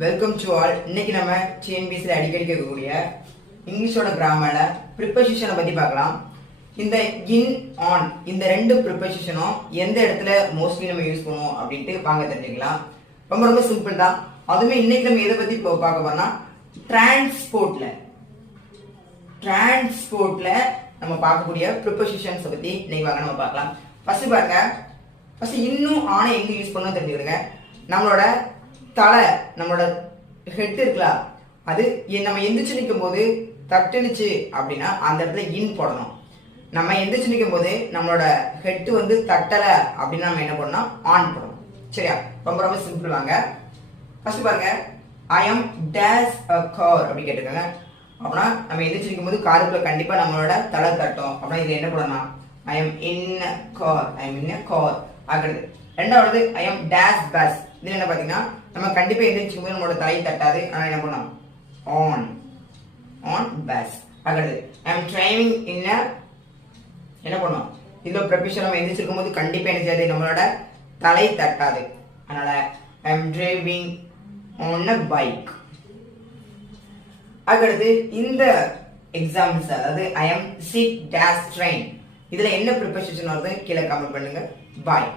Welcome to all. இன்னைக்கு நம்ம டிஎன்பிஎஸ்சியில் அடிக்கடி கேட்கக்கூடிய இங்கிலீஷோட கிராமர்ல ப்ரிப்போசிஷனை பத்தி பார்க்கலாம். இந்த இன் ஆன் இந்த ரெண்டு ப்ரிப்போசிஷனும் எந்த இடத்துல மோஸ்ட்லி நம்ம யூஸ் பண்ணுவோம் அப்படின்ட்டு வாங்க தெரிஞ்சுக்கலாம். ரொம்ப ரொம்ப சிம்பிள் தான். அதுவுமே இன்னைக்கு நம்ம எதை பத்தி பார்க்க போறோம்னா டிரான்ஸ்போர்ட்ல நம்ம பார்க்கக்கூடிய ப்ரிப்போசிஷன்ஸ் பத்தி இன்னைக்கு வாங்க நம்ம பார்க்கலாம். ஃபர்ஸ்ட் பாருங்க, ஃபர்ஸ்ட் இன்னும் ஆனை எங்க யூஸ் பண்ணணும் தெரிஞ்சுக்கிடுங்க. நம்மளோட தலை, நம்மளோட ஹெட் இருக்குல்ல, அது நம்ம எந்திரிச்சு நிற்கும் போது தட்டுனுச்சு அப்படின்னா அந்த இடத்துல இன் போடணும். நம்ம எந்திரிச்சு நிற்கும் போது நம்மளோட ஹெட் வந்து தட்டலை அப்படின்னா நம்ம என்ன பண்ணணும், ஆன் போடணும். சரியா? ரொம்ப ரொம்ப சிம்பிள். வாங்க ஃபர்ஸ்ட் பாருங்க, I am dash a car அப்படி கேட்டிருக்காங்க. அப்படின்னா நம்ம எந்திரிச்சு நிற்கும் போது காருக்குள்ள கண்டிப்பா நம்மளோட தலை தட்டும். அப்படின்னா இதுல என்ன பண்ணணும், I am in car, I am in car ஆகுது. ரெண்டாவது ஐ எம் டேஷ் பஸ். இதுல என்ன பாத்தீங்கன்னா நம்ம கண்டிப்பா எந்திரிச்சுக்கும் போது நம்மளோட தலை தட்டாது. ஆனா என்ன பண்ணோம், ஆன் பஸ் ஆகுது. ஐ எம் டிரைவிங் இன் என்ன பண்ணோம், இந்த ப்ரொபஷன் நம்ம எந்திரிச்சிருக்கும் போது கண்டிப்பா என்ன செய்யாது, நம்மளோட தலை தட்டாது. அதனால I am driving on a bike. அடுத்து இந்த எக்ஸாம்பிள்ஸ், அதாவது I am sit dash train, இதுல என்ன ப்ரிப்போசிஷன் வருது கீழே கமெண்ட் பண்ணுங்க. பாய்.